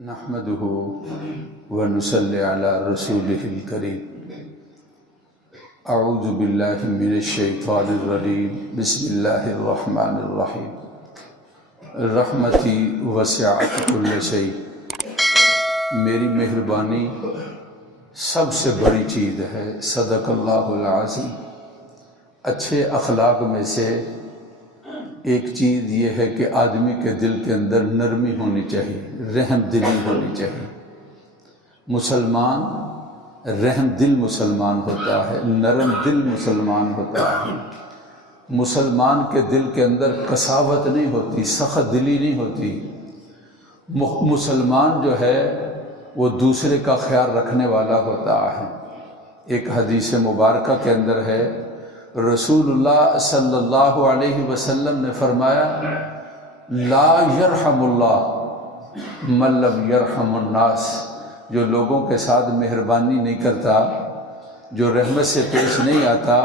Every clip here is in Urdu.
نحمده ونصلی علی رسوله الکریم اعوذ باللہ من الشیطان الرجیم بسم اللہ الرحمن الرحیم رحمتی وسعت کل شیء، میری مہربانی سب سے بڑی چیز ہے۔ صدق اللہ العظیم۔ اچھے اخلاق میں سے ایک چیز یہ ہے کہ آدمی کے دل کے اندر نرمی ہونی چاہیے، رحم دلی ہونی چاہیے۔ مسلمان رحم دل مسلمان ہوتا ہے، نرم دل مسلمان ہوتا ہے۔ مسلمان کے دل کے اندر قساوت نہیں ہوتی، سخت دلی نہیں ہوتی۔ مسلمان جو ہے وہ دوسرے کا خیال رکھنے والا ہوتا ہے۔ ایک حدیث مبارکہ کے اندر ہے، رسول اللہ صلی اللہ علیہ وسلم نے فرمایا، لا یرحم اللہ من لم یرحم الناس، جو لوگوں کے ساتھ مہربانی نہیں کرتا، جو رحمت سے پیش نہیں آتا،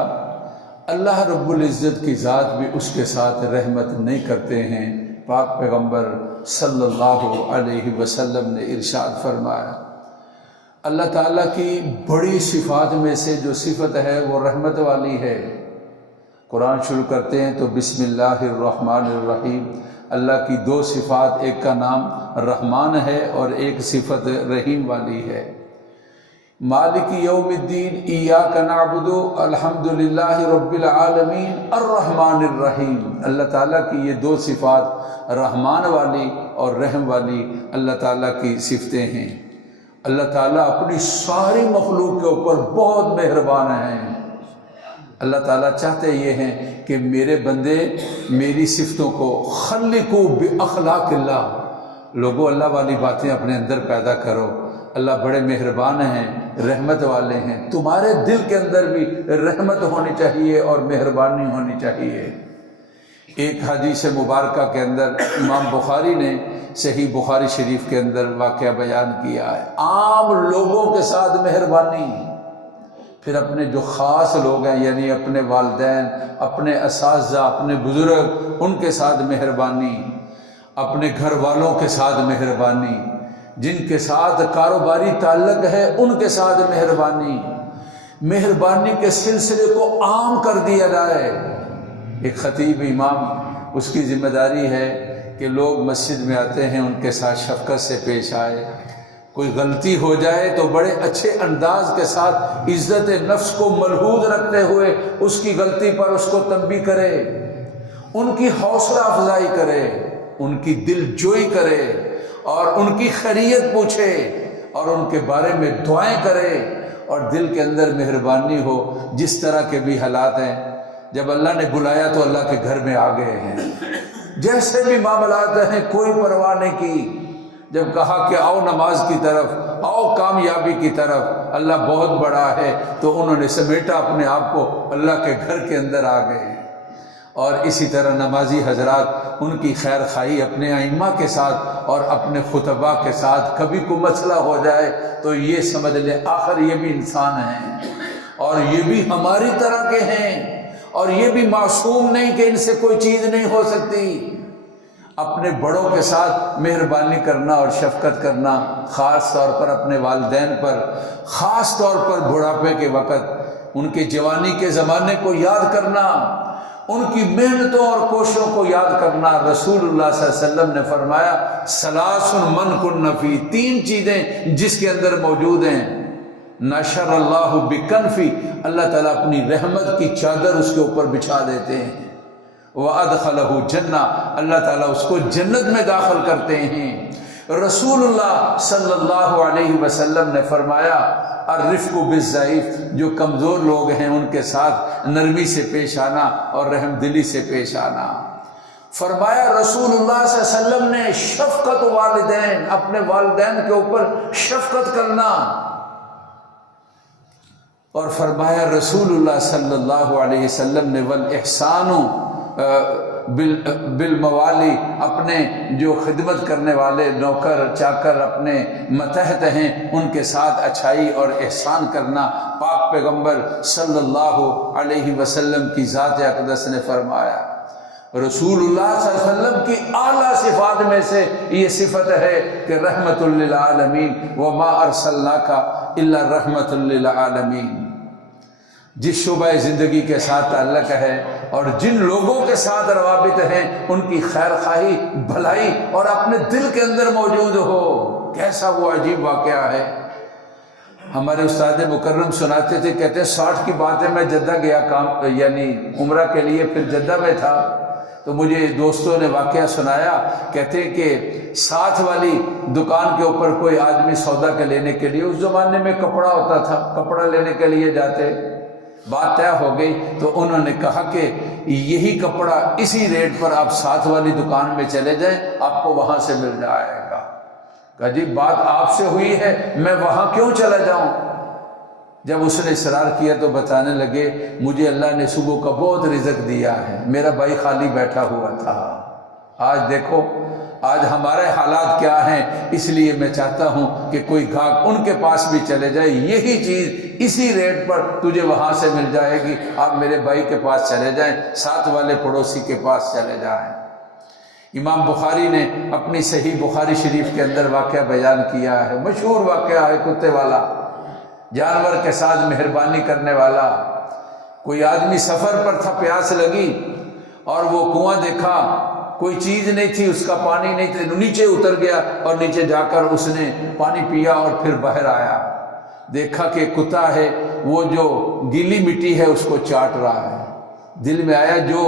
اللہ رب العزت کی ذات بھی اس کے ساتھ رحمت نہیں کرتے ہیں۔ پاک پیغمبر صلی اللہ علیہ وسلم نے ارشاد فرمایا، اللہ تعالیٰ کی بڑی صفات میں سے جو صفت ہے وہ رحمت والی ہے۔ قرآن شروع کرتے ہیں تو بسم اللہ الرحمن الرحیم۔ اللہ کی دو صفات، ایک کا نام رحمان ہے اور ایک صفت رحیم والی ہے۔ مالک یوم الدین ایاک نعبد الحمد للہ رب العالمین الرحمن الرحیم۔ اللہ تعالیٰ کی یہ دو صفات رحمان والی اور رحم والی اللہ تعالیٰ کی صفتیں ہیں۔ اللہ تعالیٰ اپنی ساری مخلوق کے اوپر بہت مہربان ہیں۔ اللہ تعالیٰ چاہتے یہ ہیں کہ میرے بندے میری صفتوں کو خلقوا باخلاق اللہ، لوگوں اللہ والی باتیں اپنے اندر پیدا کرو۔ اللہ بڑے مہربان ہیں، رحمت والے ہیں۔ تمہارے دل کے اندر بھی رحمت ہونی چاہیے اور مہربانی ہونی چاہیے۔ ایک حدیث مبارکہ کے اندر امام بخاری نے صحیح بخاری شریف کے اندر واقعہ بیان کیا ہے، عام لوگوں کے ساتھ مہربانی، پھر اپنے جو خاص لوگ ہیں یعنی اپنے والدین، اپنے اساتذہ، اپنے بزرگ، ان کے ساتھ مہربانی، اپنے گھر والوں کے ساتھ مہربانی، جن کے ساتھ کاروباری تعلق ہے ان کے ساتھ مہربانی۔ مہربانی کے سلسلے کو عام کر دیا جائے۔ ایک خطیب امام، اس کی ذمہ داری ہے کہ لوگ مسجد میں آتے ہیں ان کے ساتھ شفقت سے پیش آئے، کوئی غلطی ہو جائے تو بڑے اچھے انداز کے ساتھ عزت نفس کو ملحوظ رکھتے ہوئے اس کی غلطی پر اس کو تنبیہ کرے، ان کی حوصلہ افزائی کرے، ان کی دل جوئی کرے اور ان کی خیریت پوچھے اور ان کے بارے میں دعائیں کرے، اور دل کے اندر مہربانی ہو۔ جس طرح کے بھی حالات ہیں، جب اللہ نے بلایا تو اللہ کے گھر میں آ گئے ہیں، جیسے بھی معاملات ہیں کوئی پرواہ نہیں کی۔ جب کہا کہ آؤ نماز کی طرف، آؤ کامیابی کی طرف، اللہ بہت بڑا ہے، تو انہوں نے سمیٹا اپنے آپ کو، اللہ کے گھر کے اندر آ گئے۔ اور اسی طرح نمازی حضرات، ان کی خیر خواہی اپنے ائمہ کے ساتھ اور اپنے خطباء کے ساتھ، کبھی کوئی مسئلہ ہو جائے تو یہ سمجھ لیں آخر یہ بھی انسان ہیں اور یہ بھی ہماری طرح کے ہیں اور یہ بھی معصوم نہیں کہ ان سے کوئی چیز نہیں ہو سکتی۔ اپنے بڑوں کے ساتھ مہربانی کرنا اور شفقت کرنا، خاص طور پر اپنے والدین پر، خاص طور پر بڑھاپے کے وقت ان کے جوانی کے زمانے کو یاد کرنا، ان کی محنتوں اور کوششوں کو یاد کرنا۔ رسول اللہ صلی اللہ علیہ وسلم نے فرمایا، ثلاث من کن فی، تین چیزیں جس کے اندر موجود ہیں، نشر اللہ بکنفی، اللہ تعالیٰ اپنی رحمت کی چادر اس کے اوپر بچھا دیتے ہیں، وَأَدْخَلَهُ جَنَّةً، اللہ تعالیٰ اس کو جنت میں داخل کرتے ہیں۔ رسول اللہ صلی اللہ علیہ وسلم نے فرمایا، الرفق بالضعیف، جو کمزور لوگ ہیں ان کے ساتھ نرمی سے پیش آنا اور رحم دلی سے پیش آنا۔ فرمایا رسول اللہ صلی اللہ علیہ وسلم نے، شفقت والدین، اپنے والدین کے اوپر شفقت کرنا، اور فرمایا رسول اللہ صلی اللہ علیہ وسلم نے، والاحسان بالموالی، اپنے جو خدمت کرنے والے نوکر چاکر اپنے متحد ہیں ان کے ساتھ اچھائی اور احسان کرنا۔ پاک پیغمبر صلی اللہ علیہ وسلم کی ذات اقدس نے فرمایا، رسول اللہ صلی اللہ علیہ وسلم کی اعلیٰ صفات میں سے یہ صفت ہے کہ رحمت للعالمین وما ارسلناک الا رحمت للعالمین۔ جس شعبہ زندگی کے ساتھ تعلق ہے اور جن لوگوں کے ساتھ روابط ہیں ان کی خیر خواہی، بھلائی اور اپنے دل کے اندر موجود ہو، کیسا وہ عجیب واقعہ ہے۔ ہمارے استاد مکرم سناتے تھے، کہتے ہیں 60 کی بات ہے، میں جدہ گیا کام یعنی عمرہ کے لیے، پھر جدہ میں تھا تو مجھے دوستوں نے واقعہ سنایا، کہتے ہیں کہ ساتھ والی دکان کے اوپر کوئی آدمی سودا کے لینے کے لیے، اس زمانے میں کپڑا ہوتا تھا، کپڑا لینے کے لیے جاتے، بات طے ہو گئی تو انہوں نے کہا کہ یہی کپڑا اسی ریٹ پر آپ ساتھ والی دکان میں چلے جائیں، آپ کو وہاں سے مل جائے گا۔ کہا جی بات آپ سے ہوئی ہے، میں وہاں کیوں چلا جاؤں؟ جب اس نے اصرار کیا تو بتانے لگے، مجھے اللہ نے صبح کا بہت رزق دیا ہے، میرا بھائی خالی بیٹھا ہوا تھا، آج دیکھو آج ہمارے حالات کیا ہیں، اس لیے میں چاہتا ہوں کہ کوئی گاہک ان کے پاس بھی چلے جائے، یہی چیز اسی ریٹ پر تجھے وہاں سے مل جائے گی، آپ میرے بھائی کے پاس چلے جائیں، ساتھ والے پڑوسی کے پاس چلے جائیں۔ امام بخاری نے اپنی صحیح بخاری شریف کے اندر واقعہ بیان کیا ہے، مشہور واقعہ ہے کتے والا، جانور کے ساتھ مہربانی کرنے والا۔ کوئی آدمی سفر پر تھا، پیاس لگی اور وہ کنواں دیکھا، کوئی چیز نہیں تھی، اس کا پانی نہیں تھا، نیچے اتر گیا اور نیچے جا کر اس نے پانی پیا اور پھر باہر آیا، دیکھا کہ کتا ہے وہ جو گیلی مٹی ہے اس کو چاٹ رہا ہے، دل میں آیا جو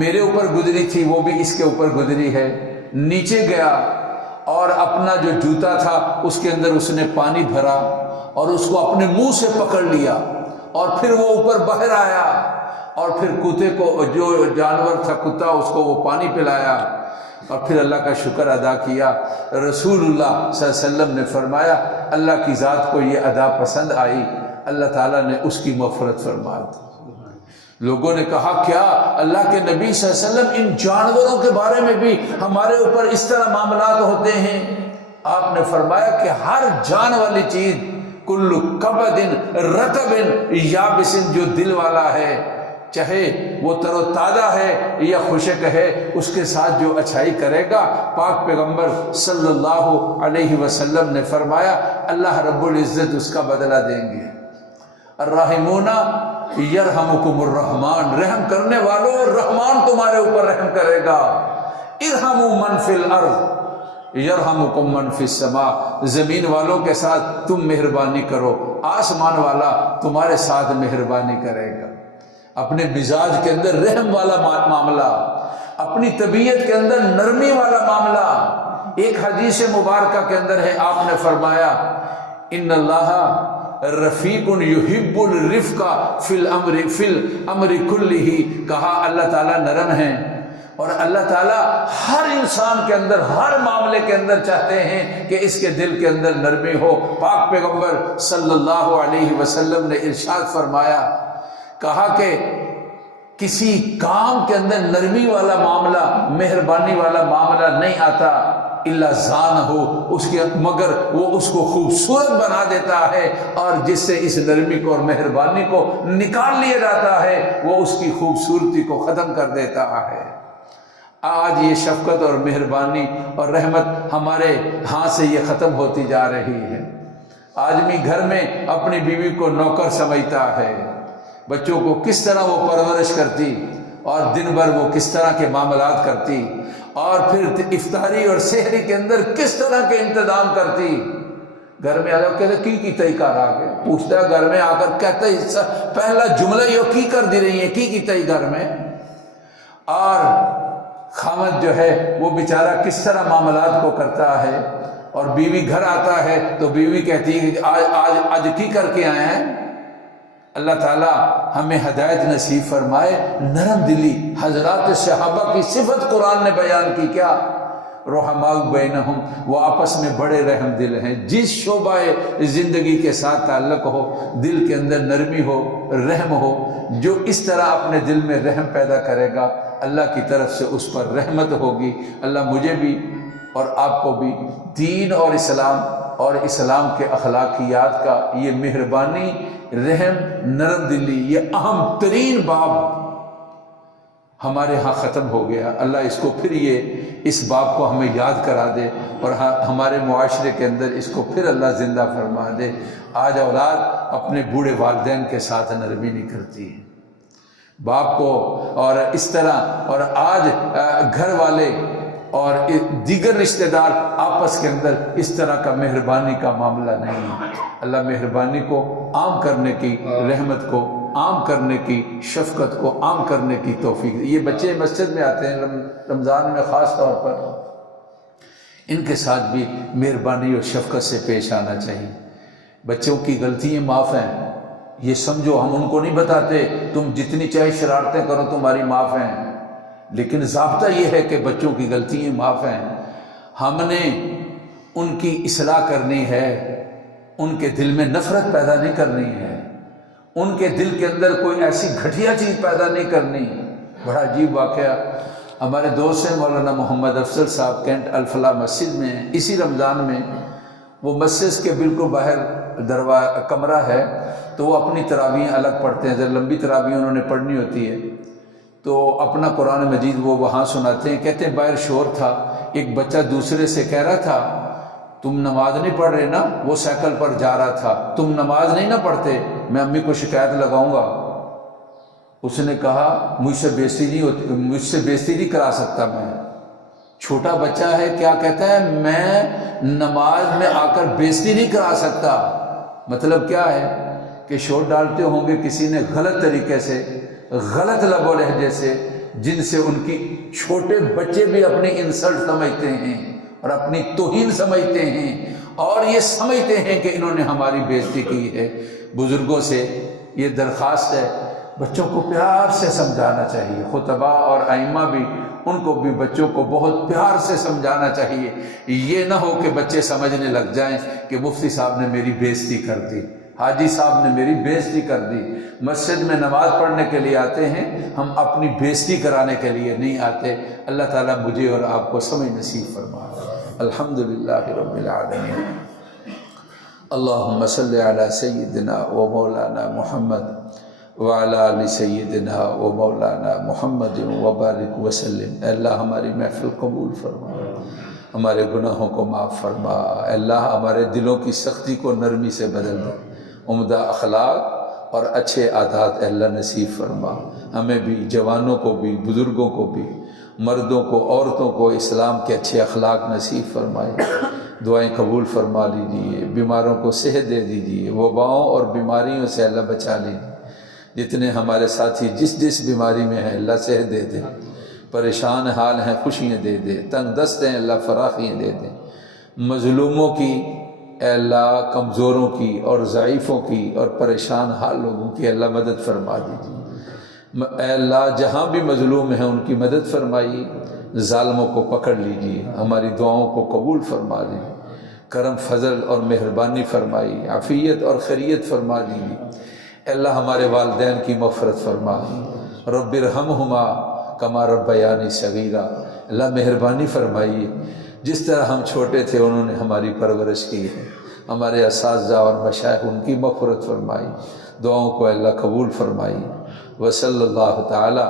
میرے اوپر گزری تھی وہ بھی اس کے اوپر گزری ہے، نیچے گیا اور اپنا جو جوتا تھا اس کے اندر اس نے پانی بھرا اور اس کو اپنے منہ سے پکڑ لیا اور پھر وہ اوپر باہر آیا اور پھر کتے کو، جو جانور تھا کتا، اس کو وہ پانی پلایا اور پھر اللہ کا شکر ادا کیا۔ رسول اللہ صلی اللہ علیہ وسلم نے فرمایا اللہ کی ذات کو یہ ادا پسند آئی، اللہ تعالیٰ نے اس کی مغفرت فرما دی۔ لوگوں نے کہا کیا اللہ کے نبی صلی اللہ علیہ وسلم ان جانوروں کے بارے میں بھی ہمارے اوپر اس طرح معاملات ہوتے ہیں؟ آپ نے فرمایا کہ ہر جان والی چیز، کل کبد رطب یابس، جو دل والا ہے، چاہے وہ تر و تازہ ہے یا خشک ہے، اس کے ساتھ جو اچھائی کرے گا، پاک پیغمبر صلی اللہ علیہ وسلم نے فرمایا اللہ رب العزت اس کا بدلہ دیں گے۔ الرحمون یرحمکم الرحمن، رحم کرنے والوں رحمان تمہارے اوپر رحم کرے گا۔ ارحموا من فی الارض یرحمکم من فی السماء، زمین والوں کے ساتھ تم مہربانی کرو، آسمان والا تمہارے ساتھ مہربانی کرے گا۔ اپنے مزاج کے اندر رحم والا معاملہ، اپنی طبیعت کے اندر نرمی والا معاملہ۔ ایک حدیث مبارکہ کے اندر ہے، آپ نے فرمایا ان اللہ رفیق یحب الرفق فی الامر کلہ، کہا اللہ تعالیٰ نرم ہیں اور اللہ تعالیٰ ہر انسان کے اندر، ہر معاملے کے اندر چاہتے ہیں کہ اس کے دل کے اندر نرمی ہو۔ پاک پیغمبر صلی اللہ علیہ وسلم نے ارشاد فرمایا، کہا کہ کسی کام کے اندر نرمی والا معاملہ، مہربانی والا معاملہ نہیں آتا الا زان ہو اس کے، مگر وہ اس کو خوبصورت بنا دیتا ہے، اور جس سے اس نرمی کو اور مہربانی کو نکال لیا جاتا ہے وہ اس کی خوبصورتی کو ختم کر دیتا ہے۔ آج یہ شفقت اور مہربانی اور رحمت ہمارے ہاں سے یہ ختم ہوتی جا رہی ہے۔ آدمی گھر میں اپنی بیوی کو نوکر سمجھتا ہے، بچوں کو کس طرح وہ پرورش کرتی اور دن بھر وہ کس طرح کے معاملات کرتی، اور پھر افطاری اور سحری کے اندر کس طرح کے انتظام کرتی۔ گھر میں آ جاؤ کہتے کی تئی کر آ گئے، پوچھتا ہے گھر میں آ کر، کہتا ہے پہلا جملہ یہ کی کر دی رہی ہے، کی تئی گھر میں۔ اور خامد جو ہے وہ بیچارہ کس طرح معاملات کو کرتا ہے، اور بیوی گھر آتا ہے تو بیوی کہتی ہے کہ آج کی کر کے آئے ہیں۔ اللہ تعالیٰ ہمیں ہدایت نصیب فرمائے، نرم دلی۔ حضرات صحابہ کی صفت قرآن نے بیان کی، کیا؟ رحماء بینہم، وہ آپس میں بڑے رحم دل ہیں۔ جس شعبہ زندگی کے ساتھ تعلق ہو، دل کے اندر نرمی ہو، رحم ہو، جو اس طرح اپنے دل میں رحم پیدا کرے گا اللہ کی طرف سے اس پر رحمت ہوگی۔ اللہ مجھے بھی اور آپ کو بھی دین اور اسلام کے اخلاقیات کا یہ مہربانی، رحم، نرم دلی، یہ اہم ترین باب ہمارے ہاں ختم ہو گیا، اللہ اس کو پھر اس باب کو ہمیں یاد کرا دے اور ہمارے معاشرے کے اندر اس کو پھر اللہ زندہ فرما دے۔ آج اولاد اپنے بوڑھے والدین کے ساتھ نرمی نہیں کرتی ہے، باپ کو اور اس طرح، اور آج گھر والے اور دیگر رشتہ دار آپس کے اندر اس طرح کا مہربانی کا معاملہ نہیں ہے۔ اللہ مہربانی کو عام کرنے کی، رحمت کو عام کرنے کی، شفقت کو عام کرنے کی توفیق۔ یہ بچے مسجد میں آتے ہیں رمضان میں خاص طور پر، ان کے ساتھ بھی مہربانی اور شفقت سے پیش آنا چاہیے۔ بچوں کی غلطیاں معاف ہیں، یہ سمجھو ہم ان کو نہیں بتاتے تم جتنی چاہے شرارتیں کرو تمہاری معاف ہیں، لیکن ضابطہ یہ ہے کہ بچوں کی غلطیاں معاف ہیں، ہم نے ان کی اصلاح کرنی ہے، ان کے دل میں نفرت پیدا نہیں کرنی ہے، ان کے دل کے اندر کوئی ایسی گھٹیا چیز پیدا نہیں کرنی۔ بڑا عجیب واقعہ، ہمارے دوست ہیں مولانا محمد افضل صاحب، کینٹ الفلاح مسجد میں ہیں، اسی رمضان میں وہ مسجد کے بالکل باہر کمرہ ہے، تو وہ اپنی تراویح الگ پڑھتے ہیں، جب لمبی تراویح انہوں نے پڑھنی ہوتی ہے تو اپنا قرآن مجید وہ وہاں سناتے ہیں۔ کہتے ہیں باہر شور تھا، ایک بچہ دوسرے سے کہہ رہا تھا تم نماز نہیں پڑھ رہے نا، وہ سائیکل پر جا رہا تھا، تم نماز نہیں نہ پڑھتے، میں امی کو شکایت لگاؤں گا۔ اس نے کہا مجھ سے بےعزتی نہیں کرا سکتا میں، چھوٹا بچہ ہے، کیا کہتا ہے میں نماز میں آ کر بےعزتی نہیں کرا سکتا۔ مطلب کیا ہے کہ شور ڈالتے ہوں گے کسی نے غلط طریقے سے، غلط لب و لہجے سے، جن سے ان کی چھوٹے بچے بھی اپنی انسلٹ سمجھتے ہیں اور اپنی توہین سمجھتے ہیں، اور یہ سمجھتے ہیں کہ انہوں نے ہماری بےعزتی کی ہے۔ بزرگوں سے یہ درخواست ہے، بچوں کو پیار سے سمجھانا چاہیے، خطباء اور ائمہ بھی، ان کو بھی بچوں کو بہت پیار سے سمجھانا چاہیے۔ یہ نہ ہو کہ بچے سمجھنے لگ جائیں کہ مفتی صاحب نے میری بےعزتی کر دی، حاجی صاحب نے میری بےعزتی کر دی۔ مسجد میں نماز پڑھنے کے لیے آتے ہیں، ہم اپنی بےعزتی کرانے کے لیے نہیں آتے۔ اللہ تعالیٰ مجھے اور آپ کو سمجھ نصیب فرما۔ الحمدللہ رب العالمین۔ اللہم صلی علی سیدنا و مولانا محمد وعلی آل سیدنا و مولانا محمد وبارک وسلم۔ اے اللہ ہماری محفل قبول فرما، ہمارے گناہوں کو معاف فرما۔ اے اللہ ہمارے دلوں کی سختی کو نرمی سے بدل دے، عمدہ اخلاق اور اچھے عادات اے اللہ نصیب فرما۔ ہمیں بھی، جوانوں کو بھی، بزرگوں کو بھی، مردوں کو، عورتوں کو اسلام کے اچھے اخلاق نصیب فرمائے۔ دعائیں قبول فرما لیجیے، بیماروں کو صحت دے دیجیے، وباؤں اور بیماریوں سے اللہ بچا لیجیے۔ جتنے ہمارے ساتھی جس بیماری میں ہیں اللہ صحت دے دے، پریشان حال ہیں خوشیاں دے دے، تنگ دست ہیں اللہ فراخیاں دے دے، مظلوموں کی اے اللہ، کمزوروں کی اور ضعیفوں کی اور پریشان حال لوگوں کی اللہ مدد فرما دیجیے۔ اے اللہ جہاں بھی مظلوم ہیں ان کی مدد فرمائیے، ظالموں کو پکڑ لیجیے، ہماری دعاؤں کو قبول فرما دیجیے، کرم فضل اور مہربانی فرمائیے، عافیت اور خیریت فرما دیجیے۔ اے اللہ ہمارے والدین کی مغفرت فرما، رب ارحمہما کما ربیانی صغیرا۔ اللہ مہربانی فرمائیے، جس طرح ہم چھوٹے تھے انہوں نے ہماری پرورش کی ہے، ہمارے اساتذہ اور مشائخ ان کی مغفرت فرمائی، دعاؤں کو اللہ قبول فرمائی۔ وصلی اللہ تعالی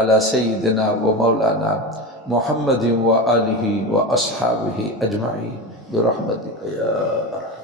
علی سیدنا و مولانا محمد و آلہ و اصحابہ اجمعین برحمتک یا ارحم۔